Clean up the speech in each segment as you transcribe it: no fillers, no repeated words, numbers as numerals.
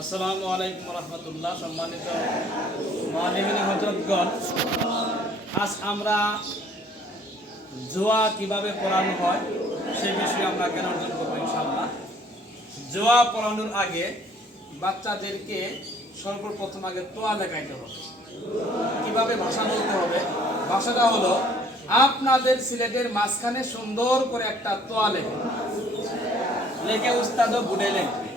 আসসালামু আলাইকুম রহমতুল্লাহ। সম্মানিত মুআল্লিমিন হযরতগণ, আজ আমরা জুয়া কিভাবে পড়ানো হয় সেই বিষয়ে আমরা জ্ঞান অর্জন করবো ইনশাআল্লাহ। জুয়া পড়ানোর আগে বাচ্চাদেরকে সর্বপ্রথম আগে তোয়া লেখাইতে হবে। কিভাবে ভাষা বলতে হবে? ভাষাটা হলো, আপনাদের সিলেটের মাঝখানে সুন্দর করে একটা তোয়া লেখে উস্তাদও বুড়ে লেখবে।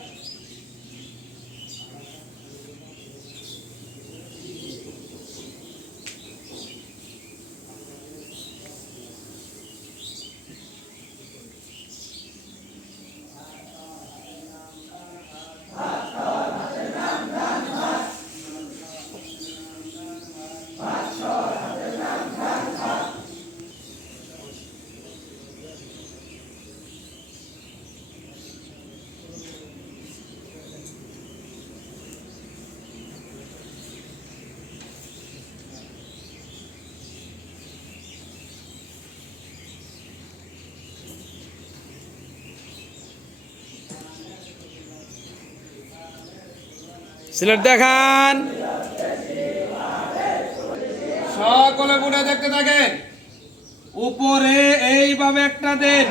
সিলেট দেখান, সকলে বুড়ে দেখতে থাকেন। উপরে এইভাবে একটা দেন,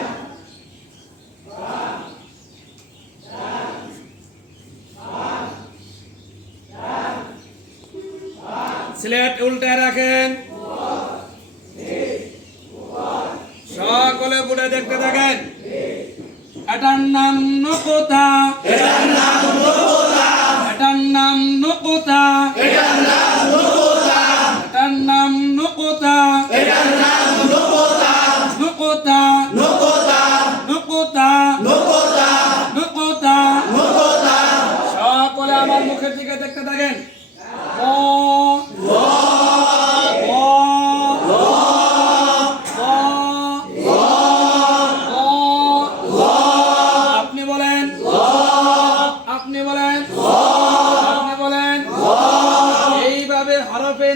সিলেট উল্টে রাখেন। সকলে বুড়ে দেখতে থাকেন। এটার নাম নকোতা, এটার নাম নকোতা, এটার নাম নকোতা, এটার নাম নকোতা, এটার নাম নকোতা, এটার নাম নকোতা, নকোতা, নকোতা, নকোতা, নকোতা, নকোতা, নকোতা। সকলে আমার মুখের দিকে দেখতে থাকেন। ও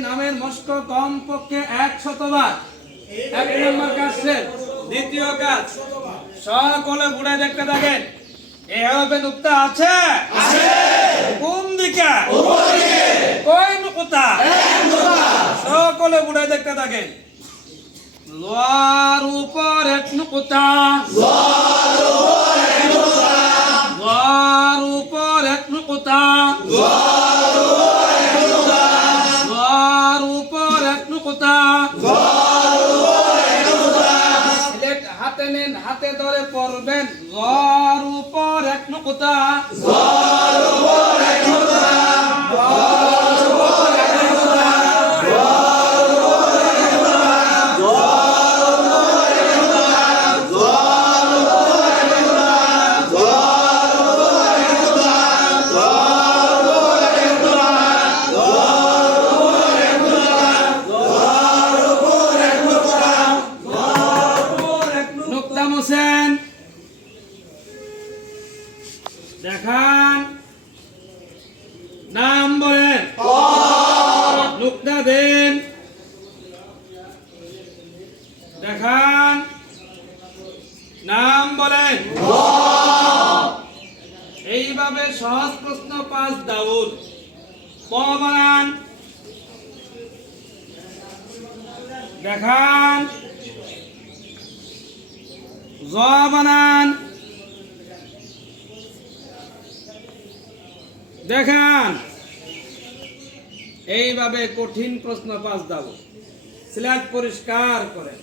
নামের মস্ক কম পক্ষে 100 বার। 1 নম্বর কাজ শেষ। দ্বিতীয় কাজ, সকলে বুড়ে দেখতে থাকেন। এই হরফে নুক্তা আছে? আছে। কোন দিকে? উপরে। কই নুক্তা? এক নুক্তা। সকলে বুড়ে দেখতে থাকেন। লোয়ার উপর এক নুক্তা, লোয়ার উপর এক নুক্তা, লোয়ার উপর এক নুক্তা, লোয়ার উপর এক নুক্তা, লোয়ার উপর এক নুক্তা, লোয়ার উপর এক নুক্তা। সিলেট হাতে নেন, হাতে ধরে পড়বেন। লোয়ার উপর এক নুক্তা, লোয়ার উপর এক নুক্তা, লোয়ার উপর এক নুক্তা, লোয়ার উপর এক নুক্তা, লোয়ার উপর এক নুক্তা, লোয়ার উপর এক নুক্তা, লোয়ার উপর এক নুক্তা, লোয়ার উপর এক নুক্তা, লোয়ার উপর এক নুক্তা, লোয়ার উপর এক নুক্তা, লোয়ার উপর এক নুক্তা। মোছেন দেখান, নাম বলেন, নুক্তা দেন, দেখান, নাম বলেন। এইভাবে সহজ প্রশ্ন 5 দাউদ। ক বানান, দেখান, জ বানান, দেখান। এইভাবে কঠিন প্রশ্ন 5 দাউদ। সিলেট পরিষ্কার করেন।